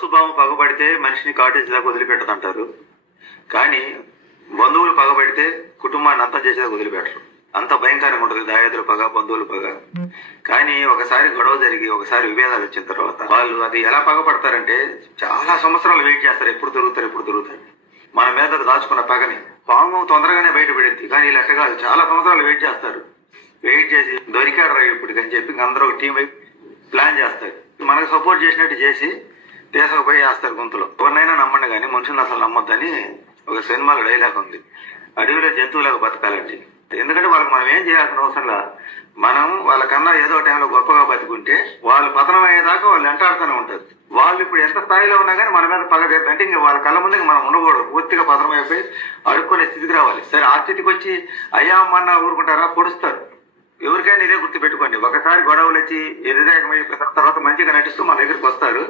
పరశుభావం పగబడితే మనిషిని కాటేజ్ దాకా వదిలిపెట్టదంటారు. కానీ బంధువులు పగబడితే కుటుంబాన్ని అంతం చేసేదాకా వదిలిపెట్టరు. అంత భయంకరంగా ఉంటుంది దాయాదుల పగ, బంధువుల పగ. కానీ ఒకసారి గొడవ జరిగి ఒకసారి విభేదాలు వచ్చిన తర్వాత వాళ్ళు అది ఎలా పగపడతారంటే చాలా సంవత్సరాలు వెయిట్ చేస్తారు. ఎప్పుడు దొరుకుతారు. మన మీద దాచుకున్న పగని పాము తొందరగానే బయటపడింది. కానీ వీళ్ళు ఎట్లా కాదు, చాలా సంవత్సరాలు వెయిట్ చేస్తారు. వెయిట్ చేసి దొరికాడు రా ఇప్పటికని చెప్పి అందరూ ఒక టీం అయి ప్లాన్ చేస్తారు. మనకు సపోర్ట్ చేసినట్టు చేసి తీసుకుపోయి వేస్తారు గొంతులో. ఎవరినైనా నమ్మండి కానీ మనుషులను అసలు నమ్మొద్దని ఒక సినిమాలో డైలాగ్ ఉంది. అడవిలో జంతువులకు బతకాలండి. ఎందుకంటే వాళ్ళకి మనం ఏం చేయాల్సిన అవసరంలా, మనం వాళ్ళకన్నా ఏదో టైంలో గొప్పగా బతుకుంటే వాళ్ళు పతనం అయ్యేదాకా వాళ్ళు వెంటాడుతూనే ఉంటారు. వాళ్ళు ఇప్పుడు ఎంత స్థాయిలో ఉన్నా కానీ మన మీద పగ అంటే ఇంకా వాళ్ళ కళ్ళ ముందు మనం ఉండకూడదు. పూర్తిగా పతనం అయిపోయి అడుక్కునే స్థితికి రావాలి. సరే ఆ స్థితికి వచ్చి అయ్యా అమ్మన్నా ఊరుకుంటారా, పొడుస్తారు. ఎవరికైనా ఇదే గుర్తు పెట్టుకోండి, ఒకసారి గొడవలు వచ్చి ఎదురేకమైపోయిన తర్వాత మంచిగా నటిస్తూ మన దగ్గరికి వస్తారు.